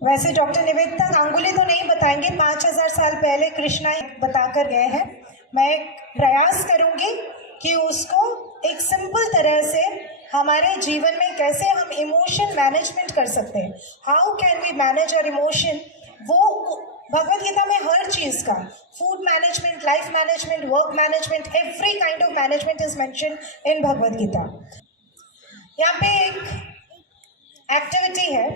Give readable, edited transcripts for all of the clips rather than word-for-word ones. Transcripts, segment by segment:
वैसे डॉक्टर निवेदिता गांगुली तो नहीं बताएंगे, 5000 साल पहले कृष्णा बता कर गए हैं। मैं प्रयास करूंगी कि उसको एक सिंपल तरह से हमारे जीवन में कैसे हम इमोशन मैनेजमेंट कर सकते हैं, how can we manage our emotion. वो भगवत गीता में हर चीज का, food management, life management, work management, every kind of management is mention in Bhagavad Gita. यहाँ पे एक एक्टिविटी है,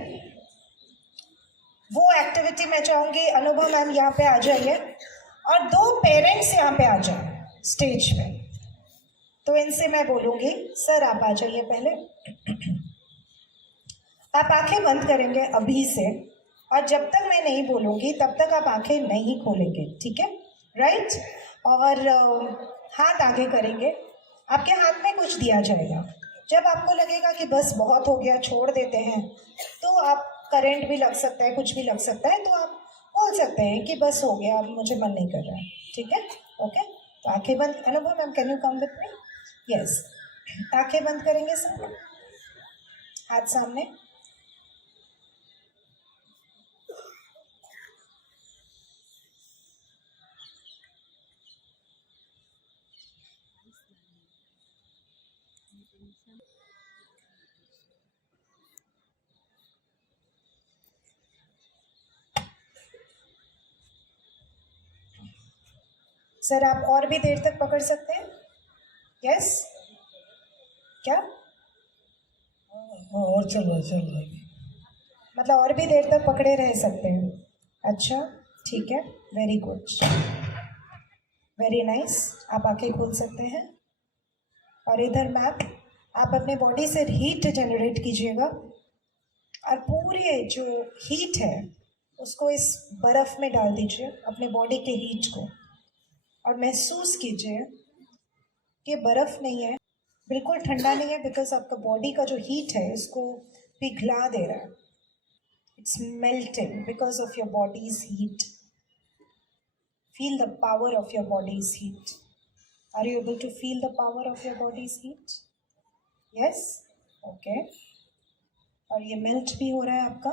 वो एक्टिविटी मैं चाहूंगी अनुभव मैम यहाँ पे आ जाइए और 2 पेरेंट्स यहाँ पे आ जाए स्टेज पे। तो इनसे मैं बोलूंगी, सर आप आ जाइए पहले। आप आंखें बंद करेंगे अभी से, और जब तक मैं नहीं बोलूंगी तब तक आप आंखें नहीं खोलेंगे, ठीक है? राइट? और हाथ आगे करेंगे, आपके हाथ में कुछ दिया जाएगा। जब आपको लगेगा कि बस बहुत हो गया, छोड़ देते हैं, तो आप, करंट भी लग सकता है, कुछ भी लग सकता है, तो आप बोल सकते हैं कि बस हो गया, अब मुझे मन नहीं कर रहा है, ठीक है? ओके, तो आंखें बंद। अनुभव ma'am can you come with me? Yes, आंखें बंद करेंगे सर, हाथ सामने। सर आप और भी देर तक पकड़ सकते हैं? यस, क्या और चल रहा है। मतलब और भी देर तक पकड़े रह सकते हैं? अच्छा, ठीक है, वेरी गुड, वेरी नाइस। आप आंखें खोल सकते हैं। और इधर मैम, आप अपने बॉडी से हीट जनरेट कीजिएगा और पूरे जो हीट है उसको इस बर्फ में डाल दीजिए, अपने बॉडी के हीट को, और महसूस कीजिए कि बर्फ नहीं है, बिल्कुल ठंडा नहीं है, बिकॉज आपका बॉडी का जो हीट है इसको पिघला दे रहा है। It's melting because of your bodies heat. Feel the power of your body's heat. Are you able to feel the power of your body's heat? Yes? Okay. और ये मेल्ट भी हो रहा है आपका,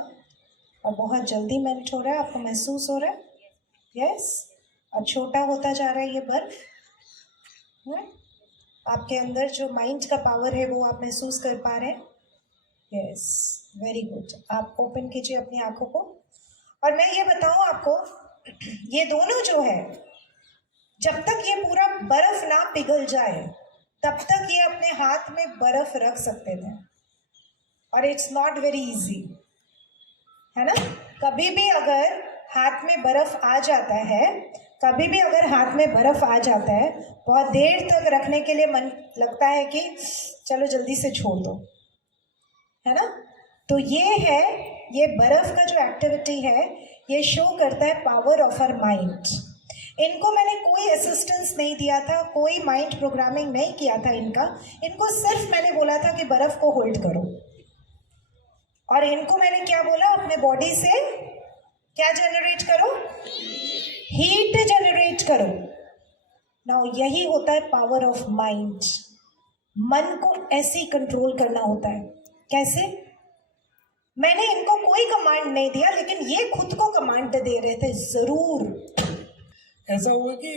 और बहुत जल्दी मेल्ट हो रहा है, आपको महसूस हो रहा है? यस? और छोटा होता जा रहा है ये बर्फ। आपके अंदर जो माइंड का पावर है वो आप महसूस कर पा रहे हैं? Yes, very good. आप ओपन कीजिए अपनी आंखों को, और मैं ये बताऊं आपको, ये दोनों जो है, जब तक ये पूरा बर्फ ना पिघल जाए तब तक ये अपने हाथ में बर्फ रख सकते थे, और इट्स नॉट वेरी इजी, है ना? कभी भी अगर हाथ में बर्फ आ जाता है, कभी भी अगर हाथ में बर्फ आ जाता है, बहुत देर तक रखने के लिए मन लगता है कि चलो जल्दी से छोड़ दो, है ना? तो ये है, ये बर्फ का जो एक्टिविटी है ये शो करता है पावर ऑफ आवर माइंड। इनको मैंने कोई असिस्टेंस नहीं दिया था, कोई माइंड प्रोग्रामिंग नहीं किया था इनको सिर्फ मैंने बोला था कि बर्फ को होल्ड करो, और इनको मैंने क्या बोला, अपने बॉडी से क्या जनरेट करो, हीट जनरेट करो। नाउ यही होता है पावर ऑफ माइंड। मन को ऐसे ही कंट्रोल करना होता है। कैसे? मैंने इनको कोई कमांड नहीं दिया, लेकिन ये खुद को कमांड दे रहे थे, जरूर ऐसा हुआ कि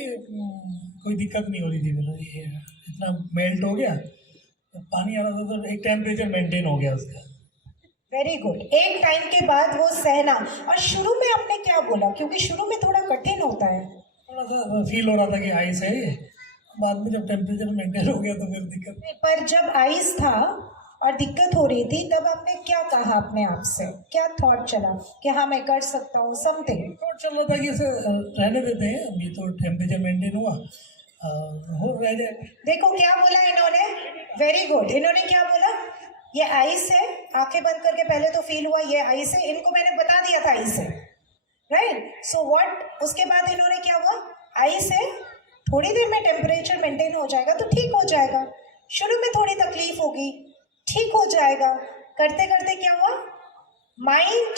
कोई दिक्कत नहीं हो रही थी, मतलब ये इतना मेल्ट हो गया, पानी आ रहा था तो एक टेम्परेचर मेंटेन हो गया उसका। Very good. एक टाइम के बाद वो सहना, और शुरू में आपने क्या बोला, क्योंकि शुरू में थोड़ा कठिन होता है, थोड़ा सा फील हो रहा था कि आइस है, बाद में जब टेम्परेचर मेंटेन हो गया तो फिर दिक्कत नहीं। पर जब आइस था और दिक्कत हो रही थी तब आपने क्या कहा अपने आप से, क्या थॉट चला कि हाँ मैं कर सकता हूँ, समथिंग थॉट चल रहा था कि इसे रहने देते हैं, अभी तो टेम्परेचर मेंटेन हुआ, हो रह जाए। देखो क्या बोला इन्होंने, वेरी गुड। इन्होंने क्या बोला, ये आइस है, आंखें बंद करके पहले तो फील हुआ ये आइस है, इनको मैंने बता दिया था आइस है, राइट? सो व्हाट, उसके बाद इन्होंने क्या हुआ, आइस है, थोड़ी देर में टेम्परेचर मेंटेन हो जाएगा तो ठीक हो जाएगा, शुरू में थोड़ी तकलीफ होगी, ठीक हो जाएगा। करते करते क्या हुआ, माइंड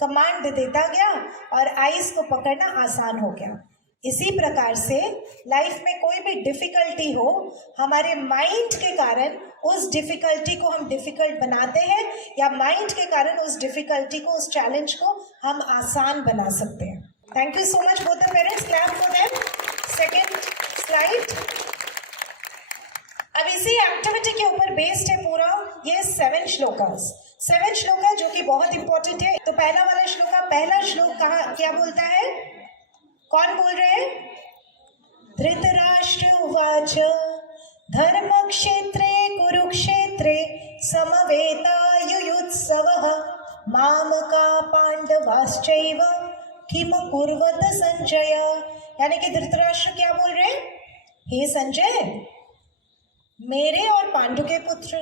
कमांड देता गया और आइस को पकड़ना आसान हो गया। इसी प्रकार से लाइफ में कोई भी डिफिकल्टी हो, हमारे माइंड के कारण उस डिफिकल्टी को हम डिफिकल्ट बनाते हैं या माइंड के कारण उस डिफिकल्टी को, उस चैलेंज को हम आसान बना सकते हैं. Thank you so much both the parents, clap for them. Second slide. अब इसी एक्टिविटी के ऊपर बेस्ड है पूरा ये 7 श्लोकास. 7 श्लोका जो कि बहुत इंपॉर्टेंट है. तो पहला वाला श्लोका, पहला श्लोक कहा क्या बोलता है? कौन बोल रहे हैं? धृतराष्ट्र उवाच धर्मक्षेत्रे कुरुक्षेत्रे समवेतायुयुत्सवः मामका पांडवाश्चैव किम कुर्वत संजय. यानी कि धृतराष्ट्र क्या बोल रहे हैं? हे संजय, मेरे और पांडु के पुत्र,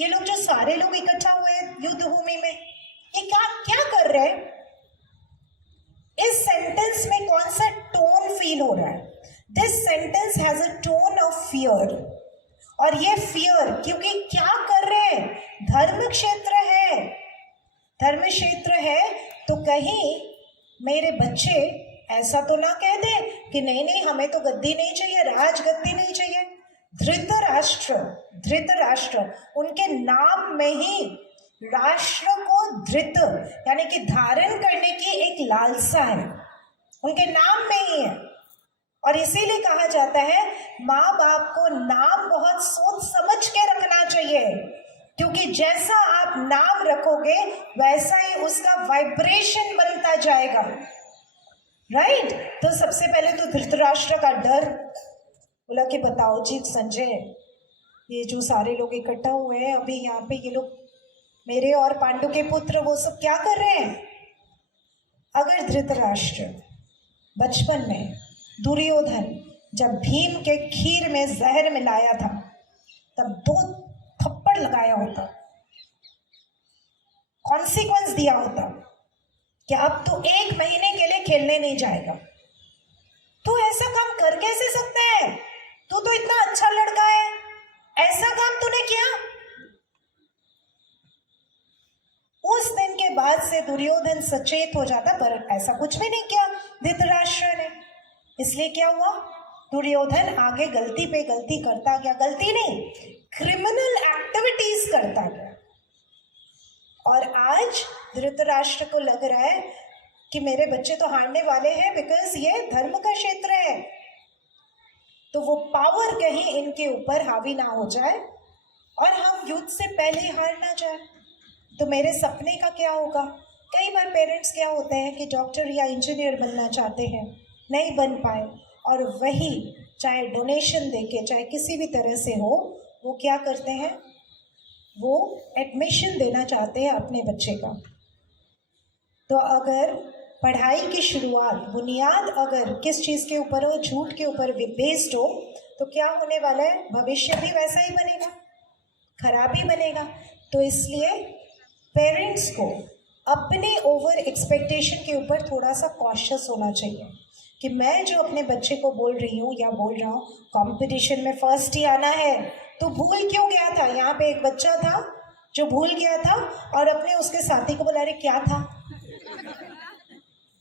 ये लोग जो सारे लोग इकट्ठा हुए युद्ध भूमि में, ये क्या कर रहे हैं? इस सेंटेंस में कौन सा टोन फील हो रहा है? This sentence has a tone of fear. और ये फियर क्योंकि क्या कर रहे हैं? धर्म क्षेत्र है. धर्म क्षेत्र है तो कहीं मेरे बच्चे ऐसा तो ना कह दे कि नहीं नहीं हमें तो गद्दी नहीं चाहिए, राजगद्दी नहीं चाहिए. धृतराष्ट्र उनके नाम में ही राष्ट्र को धृत यानी कि धारण करने की एक लालसा है, उनके नाम में ही है. और इसीलिए कहा जाता है माँ बाप को नाम बहुत सोच समझ के रखना चाहिए, क्योंकि जैसा आप नाम रखोगे वैसा ही उसका वाइब्रेशन बनता जाएगा. राइट? तो सबसे पहले तो धृतराष्ट्र का डर, बोला कि बताओ जी संजय, ये जो सारे लोग इकट्ठा हुए हैं अभी यहाँ पे, ये लोग मेरे और पांडु के पुत्र, वो सब क्या कर रहे हैं? अगर धृतराष्ट्र बचपन में दुर्योधन जब भीम के खीर में जहर मिलाया था तब 2 थप्पड़ लगाया होता, कॉन्सिक्वेंस दिया होता कि अब तो 1 महीने के लिए खेलने नहीं जाएगा. तू ऐसा काम कर कैसे सकता है? तू तो इतना अच्छा लड़का है, ऐसा काम तूने किया? उस दिन के बाद से दुर्योधन सचेत हो जाता, पर ऐसा कुछ भी नहीं किया धृतराष्ट्र ने. इसलिए क्या हुआ? दुर्योधन आगे गलती पे गलती करता गया, गलती नहीं क्रिमिनल एक्टिविटीज करता गया. और आज धृतराष्ट्र को लग रहा है कि मेरे बच्चे तो हारने वाले हैं बिकॉज ये धर्म का क्षेत्र है, तो वो पावर कहीं इनके ऊपर हावी ना हो जाए और हम युद्ध से पहले हार ना जाए. तो मेरे सपने का क्या होगा? कई बार पेरेंट्स क्या होते हैं कि डॉक्टर या इंजीनियर बनना चाहते हैं, नहीं बन पाए, और वही चाहे डोनेशन देके चाहे किसी भी तरह से हो, वो क्या करते हैं? वो एडमिशन देना चाहते हैं अपने बच्चे का. तो अगर पढ़ाई की शुरुआत, बुनियाद अगर किस चीज़ के ऊपर हो, झूठ के ऊपर बेस्ड हो, तो क्या होने वाला है? भविष्य भी वैसा ही बनेगा, खराब ही बनेगा. तो इसलिए पेरेंट्स को अपने ओवर एक्सपेक्टेशन के ऊपर थोड़ा सा कॉशियस होना चाहिए कि मैं जो अपने बच्चे को बोल रही हूँ या बोल रहा हूँ कंपटीशन में फर्स्ट ही आना है, तो भूल क्यों गया था? यहाँ पे एक बच्चा था जो भूल गया था और अपने उसके साथी को बोला, अरे क्या था?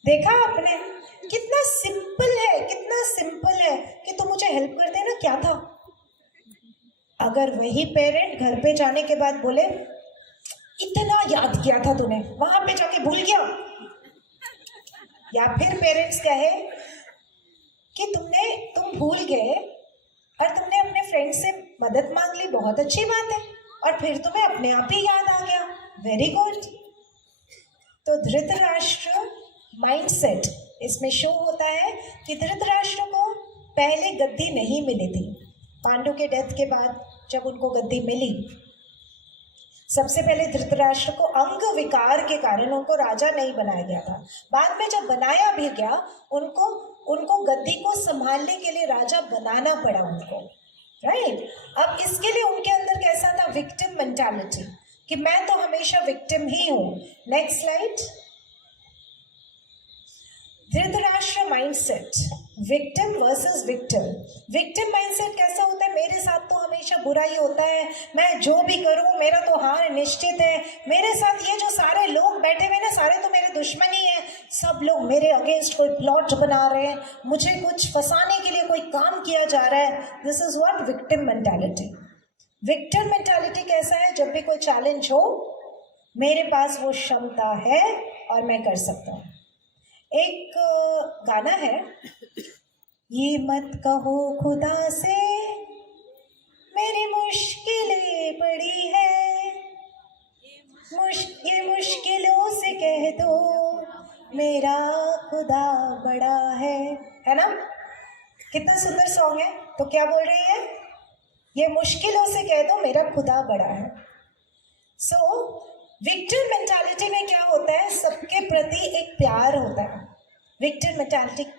देखा आपने? कितना सिंपल है, कितना सिंपल है कि तुम मुझे हेल्प कर देना, क्या था? अगर वही पेरेंट घर पे जाने के बाद बोले, इतना याद किया था तूने, वहां पे जाके भूल गया, या फिर पेरेंट्स कहे कि तुम भूल गए और तुमने अपने फ्रेंड से मदद मांग ली, बहुत अच्छी बात है, और फिर तुम्हें अपने आप ही याद आ गया, वेरी गुड. तो धृतराष्ट्र माइंडसेट इसमें शो होता है कि धृतराष्ट्र को पहले गद्दी नहीं मिली थी. पांडु के डेथ के बाद जब उनको गद्दी मिली, सबसे पहले धृतराष्ट्र को अंग विकार के कारण उनको राजा नहीं बनाया गया था. बाद में जब बनाया भी गया, उनको गद्दी को संभालने के लिए राजा बनाना पड़ा उनको. राइट? अब इसके लिए उनके अंदर कैसा था? विक्टिम मेंटालिटी, कि मैं तो हमेशा विक्टिम ही हूं. Next slide. Dhritarashtra mindset, victim versus victim. Victim mindset कैसा होता है? मेरे साथ तो हमेशा बुरा ही होता है, मैं जो भी करूं मेरा तो हार निश्चित है, मेरे साथ ये जो सारे लोग बैठे हुए ना, सारे तो मेरे दुश्मन ही हैं, सब लोग मेरे अगेंस्ट कोई प्लॉट बना रहे हैं, मुझे कुछ फंसाने के लिए कोई काम किया जा रहा है. This is what victim mentality. Victor mentality कैसा है? जब भी कोई चैलेंज हो, मेरे पास वो क्षमता है और मैं कर सकता हूँ। एक गाना है, ये मत कहो खुदा से मेरी मुश्किलें बड़ी है, ये मुश्किलों से कह दो मेरा खुदा बड़ा है ना? कितना सुंदर सॉन्ग है। तो क्या बोल रही है? ये मुश्किलों से कह दो मेरा खुदा बड़ा है। सो विक्टर मेंटालिटी में क्या होता है? सबके प्रति एक प्यार होता है। विक्टर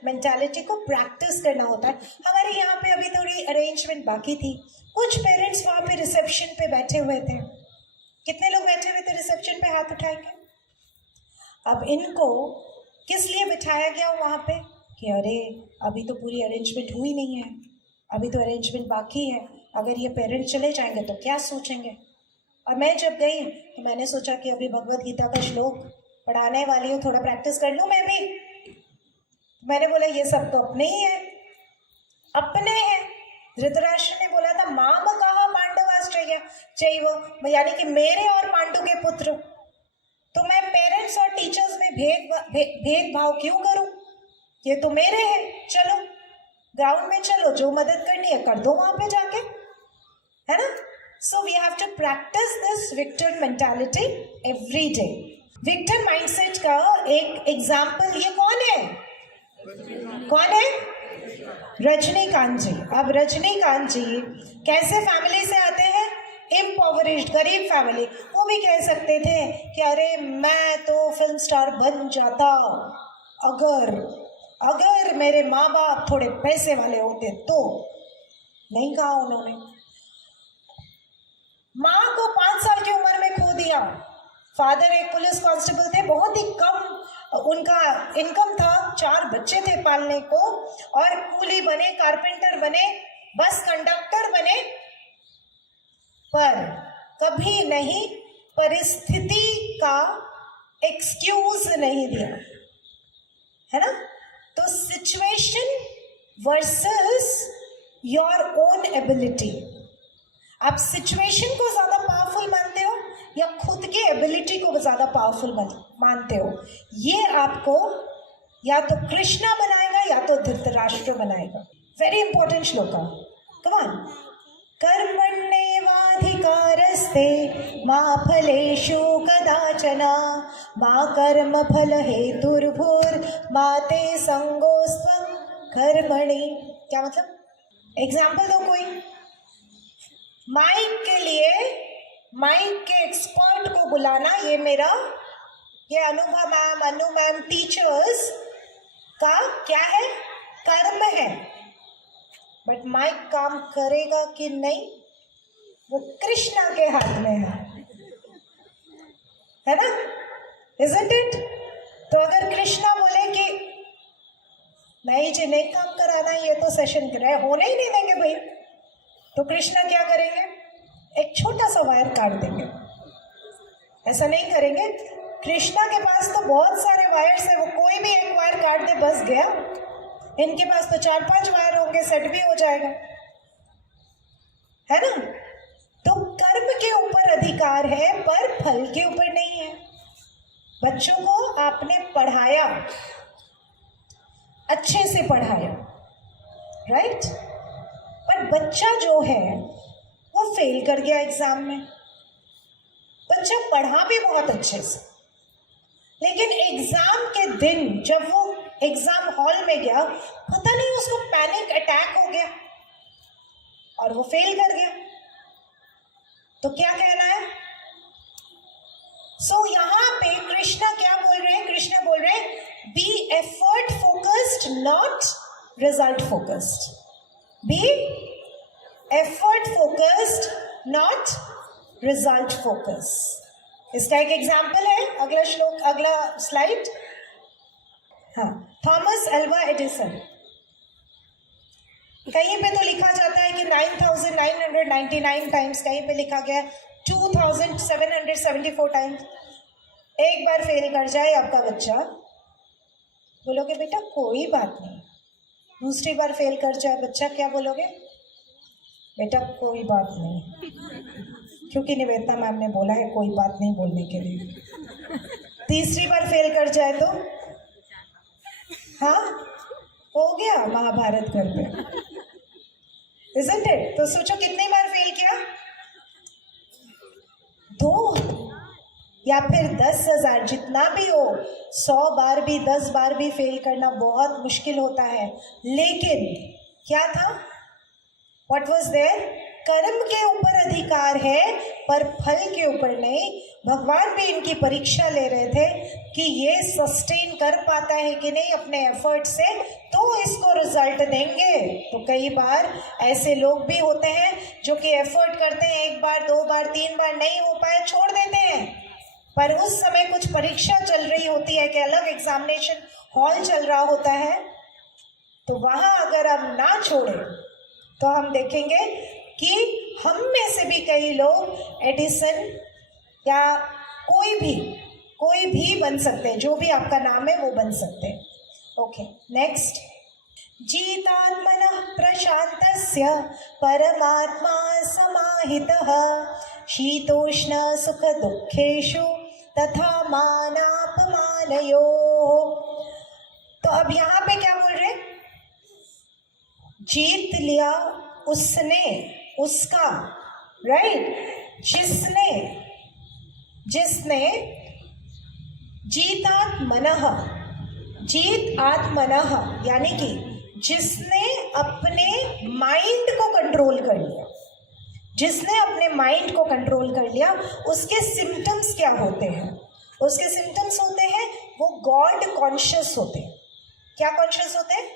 मेंटालिटी को प्रैक्टिस करना होता है। हमारे यहाँ पे अभी थोड़ी अरेंजमेंट बाकी थी, कुछ पेरेंट्स वहाँ पे रिसेप्शन पे बैठे हुए थे। कितने लोग बैठे हुए थे रिसेप्शन पे? हाथ उठाएंगे। अब इनको किस लिए बिठाया गया वहाँ पे? कि अरे अभी तो पूरी अरेंजमेंट हुई नहीं है, अभी तो अरेंजमेंट बाकी है, अगर ये पेरेंट्स चले जाएंगे तो क्या सोचेंगे। और मैं जब गई तो मैंने सोचा कि अभी भगवत गीता का श्लोक पढ़ाने वाली हूँ, थोड़ा प्रैक्टिस कर लूँ मैं भी। मैंने बोला ये सब तो अपने ही है, अपने हैं। धृतराष्ट्र ने बोला था माम कहा पांडवाश्चर्य चैव, यानी कि मेरे और पांडु के पुत्र। तो मैं पेरेंट्स और टीचर्स में भेदभाव क्यों करूं? ये तो मेरे हैं, चलो ग्राउंड में चलो, जो मदद करनी है कर दो वहां पे जाके, है ना? So we have to practise this victor mentality every day. Victor mindset का एक एग्जाम्पल ये कौन है? कौन है? रजनीकांत जी। अब रजनीकांत जी कैसे फैमिली से आते हैं? इम्पोवरिश्ड, गरीब फैमिली। वो भी कह सकते थे कि अरे मैं तो फिल्म स्टार बन जाता अगर मेरे माँ बाप थोड़े पैसे वाले होते तो। नहीं कहा उन्होंने। माँ को 5 साल की उम्र में खो दिया। फादर एक पुलिस कांस्टेबल थे, बहुत ही कम उनका इनकम था, 4 बच्चे थे पालने को, और कूली बने, कारपेंटर बने, बस कंडक्टर बने, पर कभी नहीं परिस्थिति का एक्सक्यूज नहीं दिया, है ना? तो situation versus your own ability. आप सिचुएशन को ज्यादा पावरफुल मानते हो या खुद के एबिलिटी को ज्यादा पावरफुल मानते हो? ये आपको या तो कृष्णा बनाएगा या तो धृतराष्ट्र बनाएगा। वेरी इंपॉर्टेंट श्लोक। Come on. कर्मण्येवाधिकारस्ते मा फलेषु कदाचन मा कर्म फल हेतुर्भुर्मा ते संगोस्त्वं कर्मणि। क्या मतलब? एग्जाम्पल दो कोई। माइक के लिए माइक के एक्सपर्ट को बुलाना, ये अनुभव मैम, अनु मैम, टीचर्स का क्या है? कर्म है। बट माइक काम करेगा कि नहीं, वो कृष्णा के हाथ में है ना? Isn't it? तो अगर कृष्णा बोले कि नहीं जी नहीं काम कराना, ये तो सेशन होने ही नहीं देंगे भाई, तो कृष्णा क्या करेंगे? एक छोटा सा वायर काट देंगे। ऐसा नहीं करेंगे। कृष्णा के पास तो बहुत सारे वायर्स है, वो कोई भी एक वायर काट दे बस गया। इनके पास तो 4-5 वायर होंगे, सेट भी हो जाएगा, है ना? तो कर्म के ऊपर अधिकार है पर फल के ऊपर नहीं है। बच्चों को आपने पढ़ाया, अच्छे से पढ़ाया, राइट? पर बच्चा जो है वो फेल कर गया एग्जाम में। बच्चा पढ़ा भी बहुत अच्छे से, लेकिन एग्जाम के दिन जब वो एग्जाम हॉल में गया, पता नहीं उसको पैनिक अटैक हो गया और वो फेल कर गया। तो क्या कहना है? सो यहाँ पे कृष्णा क्या बोल रहे हैं? कृष्णा बोल रहे हैं be effort focused not result focused. Be effort focused not result focus. इसका एक एग्जाम्पल है, अगला श्लोक, अगला स्लाइड। हाँ, थॉमस अल्वा एडिसन। कहीं पे तो लिखा जाता है कि 9,999 टाइम्स, कहीं पे लिखा गया 2,774 टाइम्स। एक बार फेल कर जाए आपका बच्चा, बोलोगे बेटा कोई बात नहीं। दूसरी बार फेल कर जाए बच्चा, क्या बोलोगे? बेटा कोई बात नहीं, क्योंकि निवेदिता मैम ने बोला है कोई बात नहीं बोलने के लिए। तीसरी बार फेल कर जाए तो हाँ हो गया महाभारत घर पे, isn't it? तो सोचो कितनी बार फेल किया, 2 या फिर 10,000, जितना भी हो, 100 बार भी 10 बार भी फेल करना बहुत मुश्किल होता है। लेकिन क्या था, व्हाट वाज देयर, कर्म के ऊपर अधिकार है पर फल के ऊपर नहीं। भगवान भी इनकी परीक्षा ले रहे थे कि ये सस्टेन कर पाता है कि नहीं अपने एफर्ट से, तो इसको रिजल्ट देंगे। तो कई बार ऐसे लोग भी होते हैं जो कि एफर्ट करते हैं, 1 बार 2 बार 3 बार, नहीं हो पाए छोड़ देते हैं, पर उस समय कुछ परीक्षा चल रही होती है कि अलग एग्जामिनेशन हॉल चल रहा होता है, तो वहां अगर हम ना छोड़े तो हम देखेंगे कि हम में से भी कई लोग एडिसन या कोई भी बन सकते हैं, जो भी आपका नाम है वो बन सकते हैं। ओके नेक्स्ट, जितात्मनः प्रशान्तस्य परमात्मा समाहितः शीतोष्ण सुख दुखेषु तथा मानापमानयोः। तो अब यहाँ पे क्या बोल रहे, जीत लिया उसने, उसका, राइट, जिसने जीत आत्मनः यानी कि जिसने अपने माइंड को कंट्रोल कर लिया, जिसने अपने माइंड को कंट्रोल कर लिया, उसके सिम्टम्स क्या होते हैं, उसके सिम्टम्स होते हैं वो गॉड कॉन्शियस होते हैं। क्या कॉन्शियस होते हैं,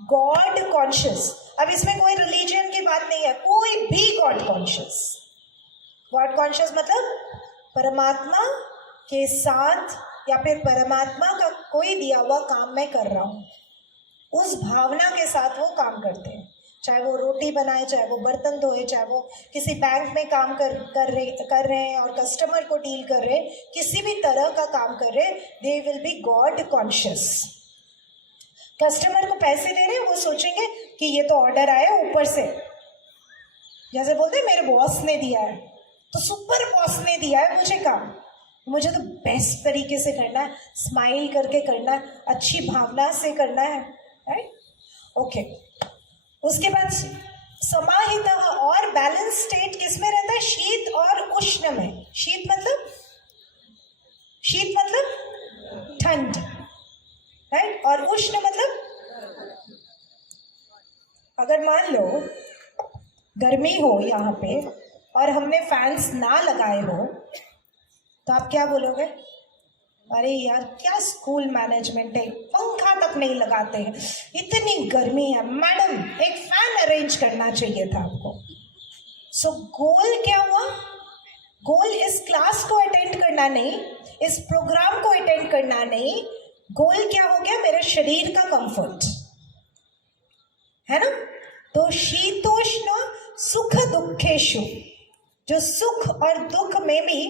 गॉड कॉन्शियस। अब इसमें कोई रिलीजन की बात नहीं है, कोई भी गॉड कॉन्शियस। गॉड कॉन्शियस मतलब परमात्मा के साथ या फिर परमात्मा का कोई दिया हुआ काम मैं कर रहा हूँ, उस भावना के साथ वो काम करते हैं। चाहे वो रोटी बनाए, चाहे वो बर्तन धोए, चाहे वो किसी बैंक में काम कर रहे हैं और कस्टमर को डील कर रहे हैं, किसी भी तरह का काम कर रहे हैं, they will be God conscious. Customer को पैसे दे रहे हैं, वो सोचेंगे कि ये तो ऑर्डर आया ऊपर से, जैसे बोलते हैं मेरे बॉस ने दिया है, तो सुपर बॉस ने दिया है मुझे काम, मुझे तो बेस्ट तरीके से करना है, स्माइल करके करना है, अच्छी भावना से करना है, राइट। ओके, उसके बाद समाहित और बैलेंस स्टेट किस में रहता है, शीत और उष्ण में। शीत मतलब ठंड, राइट, और उष्ण मतलब अगर मान लो गर्मी हो यहाँ पे और हमने फैंस ना लगाए हो, तो आप क्या बोलोगे, अरे यार क्या स्कूल मैनेजमेंट है, पंखा तक नहीं लगाते हैं, इतनी गर्मी है, मैडम एक फैन अरेंज करना चाहिए था आपको। सो गोल क्या हुआ, गोल इस क्लास को अटेंड करना नहीं, इस प्रोग्राम को अटेंड करना नहीं, गोल क्या हो गया, मेरे शरीर का कंफर्ट है ना। तो शीतोष्ण सुख दुखेषु, जो सुख और दुख में भी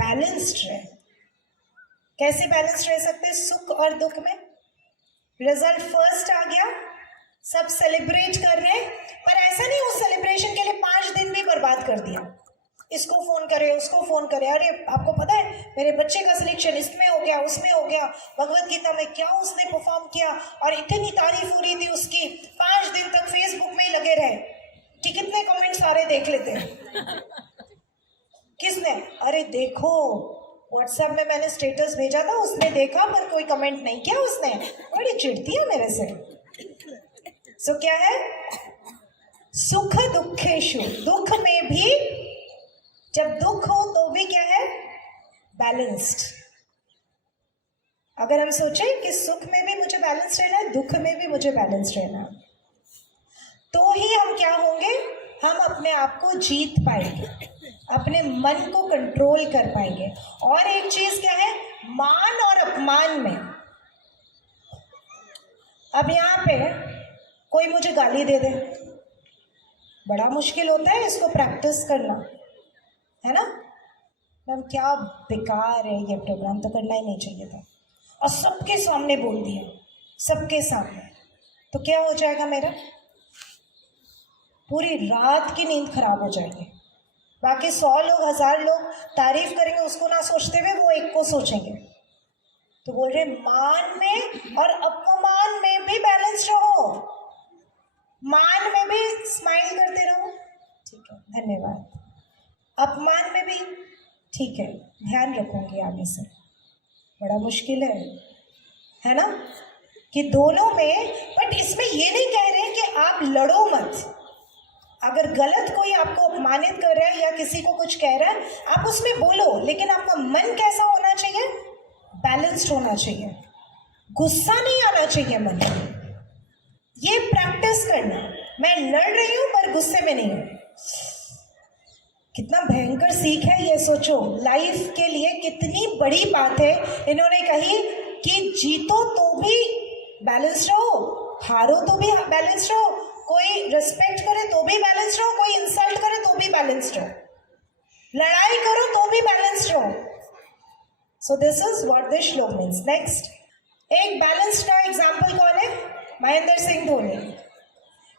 बैलेंस्ड रहे। कैसे बैलेंस्ड रह सकते हैं सुख और दुख में, रिजल्ट फर्स्ट आ गया, सब सेलिब्रेट कर रहे हैं, पर ऐसा नहीं उस सेलिब्रेशन के लिए 5 दिन भी बर्बाद कर दिया, इसको फोन करे उसको फोन करे, अरे आपको पता है मेरे बच्चे का सिलेक्शन इसमें हो गया उसमें हो गया, भगवत गीता में क्या उसने परफॉर्म किया और इतनी तारीफ हो रही थी उसकी, 5 दिन तक फेसबुक में ही लगे रहे कि कितने कमेंट सारे देख लेते हैं। किसने, अरे देखो व्हाट्सएप में मैंने स्टेटस भेजा था, उसने देखा पर कोई कमेंट नहीं किया उसने, बड़ी चिढ़ती है मेरे से। सो क्या है, सुख दुखेषु, दुख में भी, जब दुख हो तो भी क्या है, बैलेंस्ड। अगर हम सोचें कि सुख में भी मुझे बैलेंस रहना है, दुख में भी मुझे बैलेंस रहना है, तो ही हम क्या होंगे, हम अपने आप को जीत पाएंगे, अपने मन को कंट्रोल कर पाएंगे। और एक चीज क्या है, मान और अपमान में, अब यहाँ पे कोई मुझे गाली दे दे, बड़ा मुश्किल होता है इसको प्रैक्टिस करना, है ना। मैम क्या बेकार है ये प्रोग्राम, तो करना ही नहीं चाहिए था, और सबके सामने बोल दिया, सबके सामने, तो क्या हो जाएगा मेरा, पूरी रात की नींद खराब हो जाएगी। बाकी 100 लोग 1000 लोग तारीफ करेंगे, उसको ना सोचते हुए वो एक को सोचेंगे। तो बोल रहे मान में और अपमान में भी बैलेंस रहो, मान में भी स्माइल करते रहो, ठीक है धन्यवाद, अपमान में भी ठीक है ध्यान रखूंगी आगे से। बड़ा मुश्किल है ना, कि दोनों में, बट इसमें ये नहीं कह रहे कि आप लड़ो मत। अगर गलत कोई आपको अपमानित कर रहा है या किसी को कुछ कह रहा है, आप उसमें बोलो, लेकिन आपका मन कैसा होना चाहिए, बैलेंस्ड होना चाहिए, गुस्सा नहीं आना चाहिए मन में। ये प्रैक्टिस करना, मैं लड़ रही हूं पर गुस्से में नहीं हूं। कितना भयंकर सीख है ये, सोचो लाइफ के लिए कितनी बड़ी बात है। इन्होंने कही कि जीतो तो भी बैलेंस रहो, हारो तो भी बैलेंस रहो, कोई रिस्पेक्ट करे तो भी बैलेंस रहो, कोई इंसल्ट करे तो भी बैलेंस रहो, लड़ाई करो तो भी बैलेंस रहो। So this is what this श्लोक मीन्स। नेक्स्ट, एक बैलेंस का एग्जाम्पल कौन है, महेंद्र सिंह धोनी।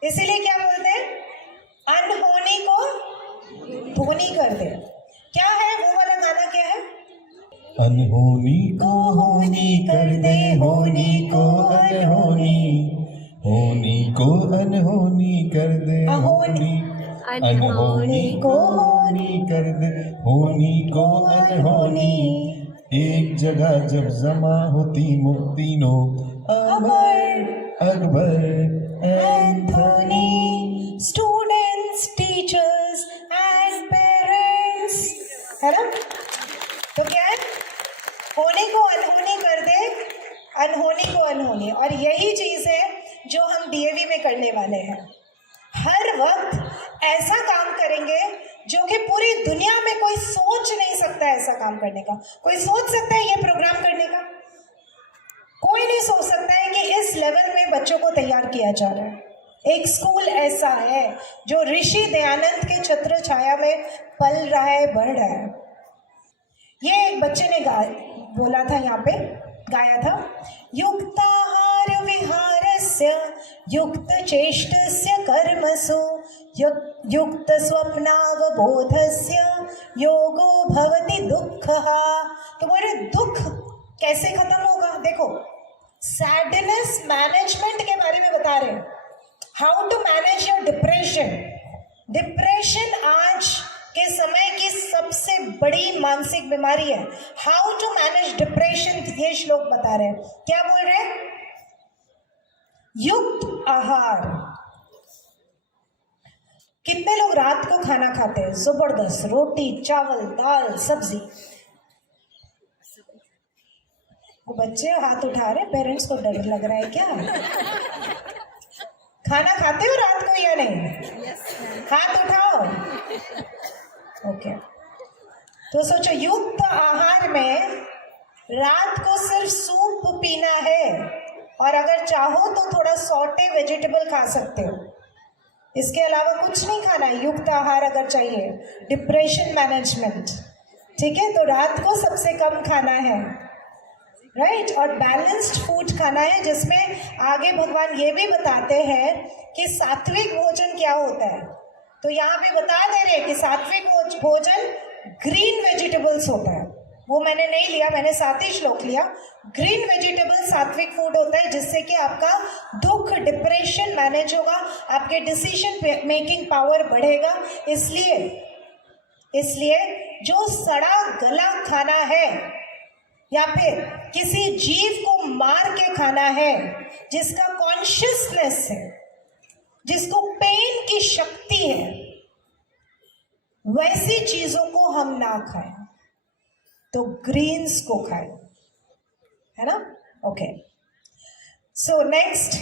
इसीलिए क्या बोलते हैं, अनहोनी को धोनी कर दे। क्या है वो वाला गाना, क्या है, अनहोनी को होनी कर दे, होनी को अनहोनी, होनी को अनहोनी कर दे, होनी अनहोनी को होनी कर दे, होनी को अनहोनी। एक जगह जब जमा होती तीनों, Amar, Akbar, Anthony, students, teachers and parents, है ना। तो क्या है, होने को अनहोनी कर दे, अनहोनी को अनहोनी। और यही चीज है जो हम डीएवी में करने वाले हैं। हर वक्त ऐसा काम करेंगे जो कि पूरी दुनिया में कोई सोच नहीं सकता ऐसा काम करने का। कोई सोच सकता है ये प्रोग्राम करने का, कोई नहीं सोच सकता है कि इस लेवल में बच्चों को तैयार किया जा रहा है। एक स्कूल ऐसा है जो ऋषि दयानंद के छत्र छाया में पल रहा है, बढ़ रहा है। ये एक बच्चे ने बोला था, यहाँ पे गाया था, युक्ताहार विहारस्य युक्त चेष्टस्य कर्मसु युक्त स्वप्नावबोधस्य योगो भवति दुःखः। तो बोले दुख कैसे खत्म होगा, देखो सैडनेस मैनेजमेंट के बारे में बता रहे हैं, how to manage your depression. Depression आज के समय की सबसे बड़ी मानसिक बीमारी है। हाउ टू मैनेज डिप्रेशन, ये श्लोक बता रहे हैं। क्या बोल रहे हैं, युक्त आहार। कितने लोग रात को खाना खाते हैं, जबरदस्त, रोटी चावल दाल सब्जी। वो बच्चे हाथ उठा रहे, पेरेंट्स को डर लग रहा है क्या। खाना खाते हो रात को या नहीं, हाथ उठाओ। ओके, तो सोचो युक्त आहार में रात को सिर्फ सूप पीना है, और अगर चाहो तो थोड़ा सॉटे वेजिटेबल खा सकते हो, इसके अलावा कुछ नहीं खाना है। युक्त आहार अगर चाहिए, डिप्रेशन मैनेजमेंट, ठीक है, तो रात को सबसे कम खाना है, राइट। और बैलेंस्ड फूड खाना है, जिसमें आगे भगवान ये भी बताते हैं कि सात्विक भोजन क्या होता है। तो यहाँ पे बता दे रहे कि सात्विक भोजन ग्रीन वेजिटेबल्स होता है। वो मैंने नहीं लिया, मैंने साथ ही श्लोक लिया। ग्रीन वेजिटेबल सात्विक फूड होता है, जिससे कि आपका दुख, डिप्रेशन मैनेज होगा, आपके डिसीजन मेकिंग पावर बढ़ेगा। इसलिए जो सड़ा गला खाना है या फिर किसी जीव को मार के खाना है, जिसका कॉन्शियसनेस है, जिसको पेन की शक्ति है, वैसी चीजों को हम ना खाएं, तो ग्रीन्स को खाएं, है ना। ओके, सो नेक्स्ट,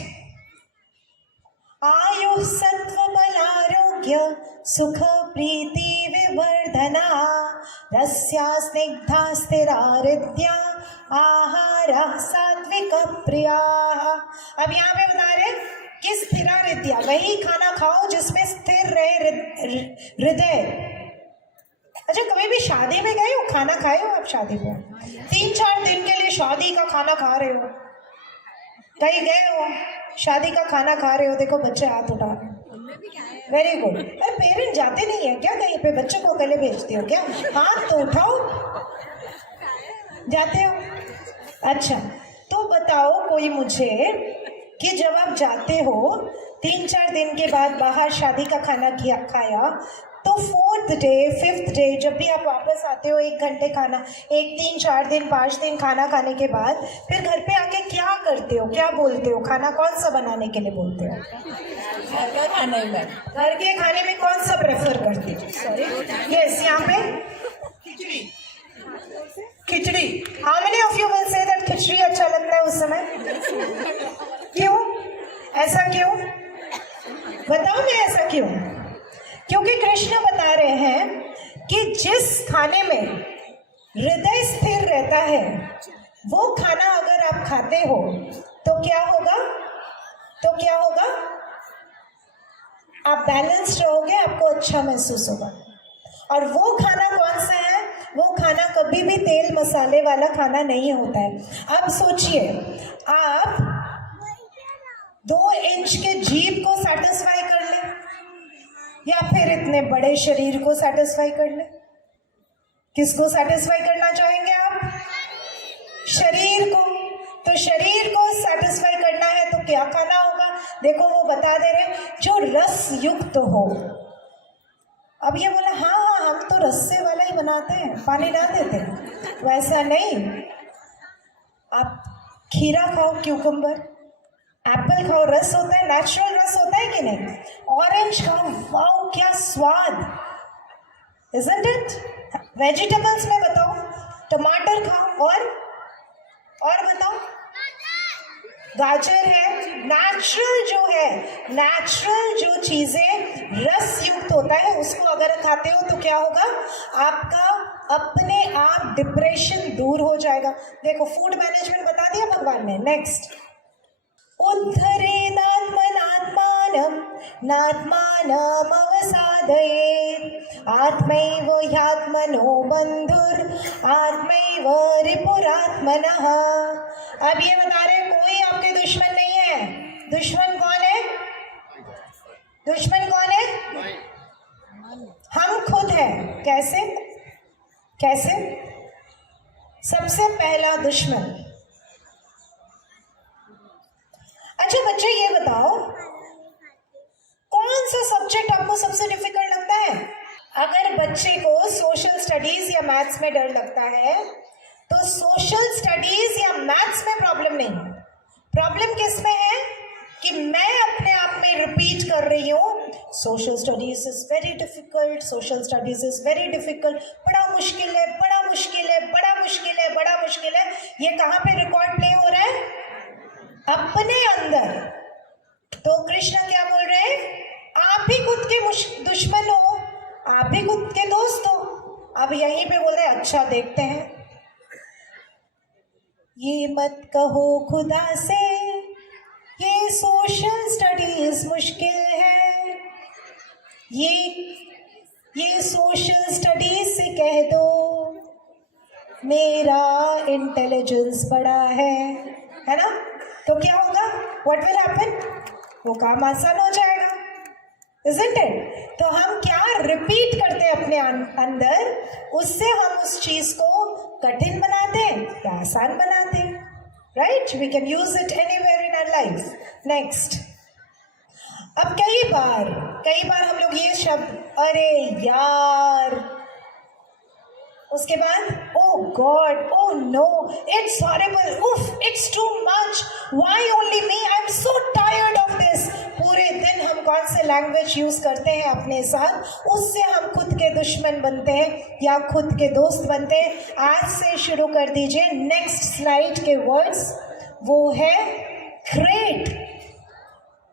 आयु सत्व बल आरोग्य सुख प्रीति विवर्धना रस्या स्निग्धा स्थिरा हृदया आहारा सात्विक प्रिया। अब यहाँ पे बता रहे कि स्थिरा हृदया, वही खाना खाओ जिसमें स्थिर रहे हृदय। अच्छा, कभी भी शादी में गए हो, खाना खाए हो आप शादी में, 3-4 दिन के लिए शादी का खाना खा रहे हो, कहीं गए हो शादी का खाना खा रहे हो, देखो बच्चे हाथ उठा रहे हैं, वेरी गुड। अरे पेरेंट जाते नहीं है क्या कहीं पे, बच्चों को अकेले भेजते हो क्या? हाथ तो उठाओ, जाते हो? अच्छा, तो बताओ कोई मुझे कि जब आप जाते हो 3-4 दिन के बाद बाहर शादी का खाना खाया, तो 4th डे 5th डे जब भी आप वापस आते हो 1 घंटे खाना, 1 3-4 दिन 5 दिन खाना खाने के बाद फिर घर पे आके क्या करते हो, क्या बोलते हो? खाना कौन सा बनाने के लिए बोलते हो? घर के खाने में कौन सा प्रेफर करते हो? सॉरी, यस, यहाँ पे खिचड़ी। How many of you will say that खिचड़ी अच्छा लगता है उस समय? क्यों? ऐसा क्यों? बताओ मैं ऐसा क्यों? क्योंकि कृष्ण बता रहे हैं कि जिस खाने में हृदय स्थिर रहता है वो खाना अगर आप खाते हो तो क्या होगा? आप बैलेंस्ड रहोगे, आपको अच्छा महसूस होगा। और वो खाना कौन सा है? वो खाना कभी भी तेल मसाले वाला खाना नहीं होता है। अब सोचिए, आप 2 इंच के जीभ को सेटिस्फाई कर ले या फिर इतने बड़े शरीर को सेटिस्फाई कर ले? किसको सेटिस्फाई करना चाहेंगे आप? शरीर को। तो शरीर को सेटिस्फाई करना है तो क्या खाना होगा? देखो वो बता दे रहे, जो रस युक्त हो। अब ये बोला हाँ हम तो रस्से वाला ही बनाते हैं, पानी डाल देते हैं, वैसा नहीं। आप खीरा खाओ, क्यूकम्बर, एप्पल खाओ, रस होता है, नेचुरल रस होता है कि नहीं? ऑरेंज खाओ, वाओ क्या स्वाद, isn't it? वेजिटेबल्स में बताओ, टमाटर खाओ, और बताओ, गाजर है। नेचुरल जो चीजें रस युक्त होता है उसको अगर खाते हो तो क्या होगा? आपका अपने आप डिप्रेशन दूर हो जाएगा। देखो फूड मैनेजमेंट बता दिया भगवान ने। नेक्स्ट, नात्मानम् अवसादयेत् आत्मैव ह्यात्मनो बन्धुर् आत्मैव रिपुरात्मनः। अब ये बता रहे कोई आपके दुश्मन नहीं है। दुश्मन कौन है? हम खुद हैं। कैसे? सबसे पहला दुश्मन। अच्छा बच्चे ये बताओ, कौन सा सब्जेक्ट आपको सबसे डिफिकल्ट लगता है? अगर बच्चे को सोशल स्टडीज या मैथ्स में डर लगता है तो सोशल स्टडीज या मैथ्स में प्रॉब्लम नहीं है। प्रॉब्लम किस में है कि मैं अपने आप में रिपीट कर रही हूँ social studies is very difficult, social studies is very difficult, बड़ा मुश्किल है, बड़ा मुश्किल है, बड़ा मुश्किल है, बड़ा मुश्किल है। ये कहाँ पे रिकॉर्ड प्ले हो रहा है? अपने अंदर। तो कृष्ण क्या बोल रहे हैं? आप ही खुद के दुश्मन हो, आप ही खुद के दोस्त हो। अब यहीं पे बोल रहे हैं अच्छा देखते हैं, ये मत कहो खुदा से ये सोशल स्टडीज मुश्किल है, ये सोशल स्टडीज से कह दो मेरा इंटेलिजेंस बड़ा है ना? तो क्या होगा? What will happen? वो काम आसान हो जाएगा, isn't it? तो हम क्या रिपीट करते हैं अपने अंदर, उससे हम उस चीज को कठिन बनाते हैं या आसान बनाते हैं। Right? We can use it anywhere in our life. Next, अब कई बार हम लोग ये शब्द अरे यार, उसके बाद oh god, oh no, it's horrible, उफ, it's too much, why only me, I am so tired of this. पूरे दिन हम कौन से लैंग्वेज यूज करते हैं अपने साथ, उससे हम खुद के दुश्मन बनते हैं या खुद के दोस्त बनते हैं। आज से शुरू कर दीजिए नेक्स्ट स्लाइड के वर्ड्स, वो है ग्रेट।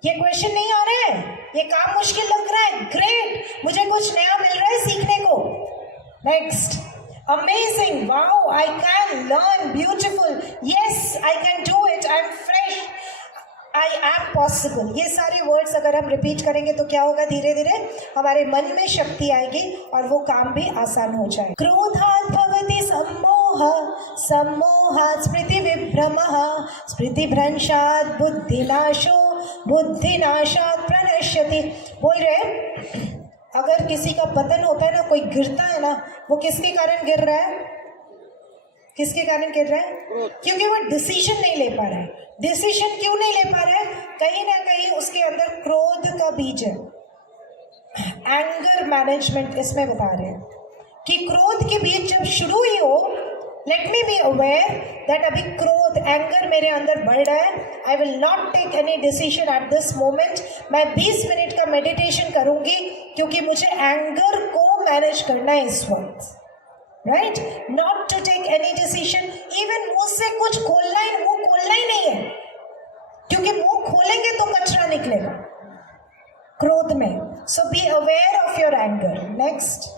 ये क्वेश्चन नहीं आ रहा है, ये काम मुश्किल लग रहा है, ग्रेट, मुझे कुछ नया मिल रहा है सीखने को। Next, amazing, wow, I can learn, beautiful, yes, I can do it, I'm fresh, I am possible। ये सारे वर्ड्स अगर हम रिपीट करेंगे तो क्या होगा? धीरे धीरे हमारे मन में शक्ति आएगी और वो काम भी आसान हो जाए। क्रोधात् भवति सम्मोहः, सम्मोहात् स्मृतिविभ्रमः, स्मृतिभ्रंशात् बुद्धिनाशो, बुद्धिनाशात् प्रणश्यति नश्यति, बोल रहे हैं अगर किसी का पतन होता है ना, कोई गिरता है ना, वो किसके कारण गिर रहा है? किसके कारण गिर रहा है? क्योंकि वो डिसीजन नहीं ले पा रहा है। डिसीजन क्यों नहीं ले पा रहा है? कहीं ना कहीं उसके अंदर क्रोध का बीज है। एंगर मैनेजमेंट इसमें बता रहे हैं कि क्रोध के बीज जब शुरू ही हो, let me be aware that अभी क्रोध, एंगर मेरे अंदर बढ़ रहा है। I will not take any decision at this moment. मैं 20 मिनट का मेडिटेशन करूंगी क्योंकि मुझे एंगर को मैनेज करना है इस वक्त, right? Not to take any decision. Even मुंह से कुछ मुंह खोलना ही नहीं है, क्योंकि मुंह खोलेंगे तो कचरा निकलेगा क्रोध में। So be aware of your anger. Next,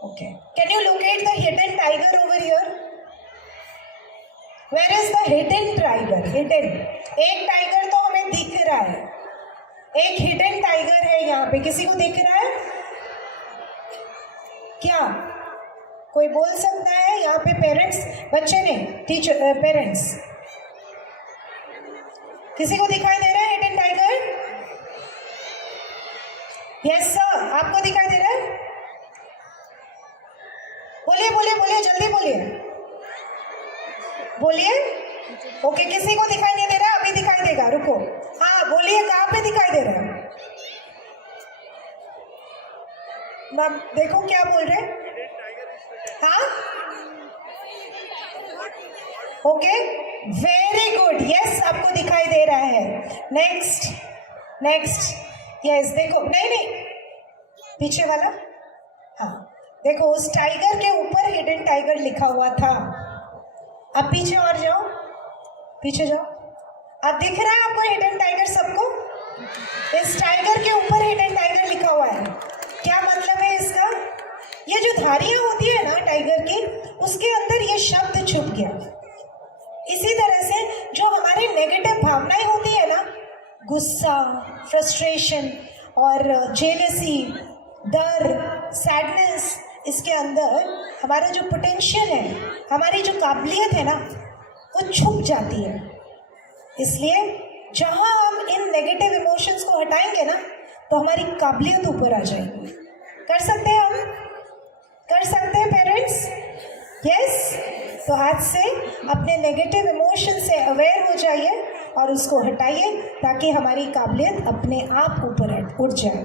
okay, can you locate the hidden tiger over here? Where is the hidden tiger? Hidden, एक टाइगर तो हमें दिख रहा है, एक हिडन टाइगर है यहाँ पे। किसी को दिख रहा है क्या? कोई बोल सकता है यहाँ पे? पेरेंट्स, बच्चे ने, टीचर, पेरेंट्स, किसी को दिखाई दे रहा है हिडन टाइगर? यस सर, आपको दिखाई दे रहा है? बोलिए बोलिए बोलिए, जल्दी बोलिए, बोलिए। ओके, किसी को दिखाई नहीं दे रहा? अभी दिखाई देगा, रुको। हाँ बोलिए, कहाँ पे दिखाई दे रहा है? मैम देखो क्या बोल रहे हैं। हाँ, ओके, वेरी गुड, यस, आपको दिखाई दे रहा है। नेक्स्ट, नेक्स्ट, यस, देखो, नहीं नहीं, पीछे वाला, हाँ देखो, उस टाइगर के ऊपर हिडन टाइगर लिखा हुआ था। अब पीछे और जाओ, पीछे जाओ। अब दिख रहा है आपको हिडन टाइगर? सबको इस टाइगर के ऊपर हिडन टाइगर लिखा हुआ है। क्या मतलब है इसका? ये जो धारियां होती है ना टाइगर की, उसके अंदर ये शब्द छुप गया। इसी तरह से जो हमारी नेगेटिव भावनाएं होती है ना, गुस्सा, फ्रस्ट्रेशन और जेलसी, डर, सैडनेस, इसके अंदर हमारा जो पोटेंशियल है, हमारी जो काबिलियत है ना, वो छुप जाती है। इसलिए जहां हम इन नेगेटिव इमोशंस को हटाएंगे ना, तो हमारी काबिलियत ऊपर आ जाएगी। कर सकते हैं हम? कर सकते हैं पेरेंट्स? यस। तो आज से अपने नेगेटिव इमोशन से अवेयर हो जाइए और उसको हटाइए, ताकि हमारी काबिलियत अपने आप ऊपर उठ जाए।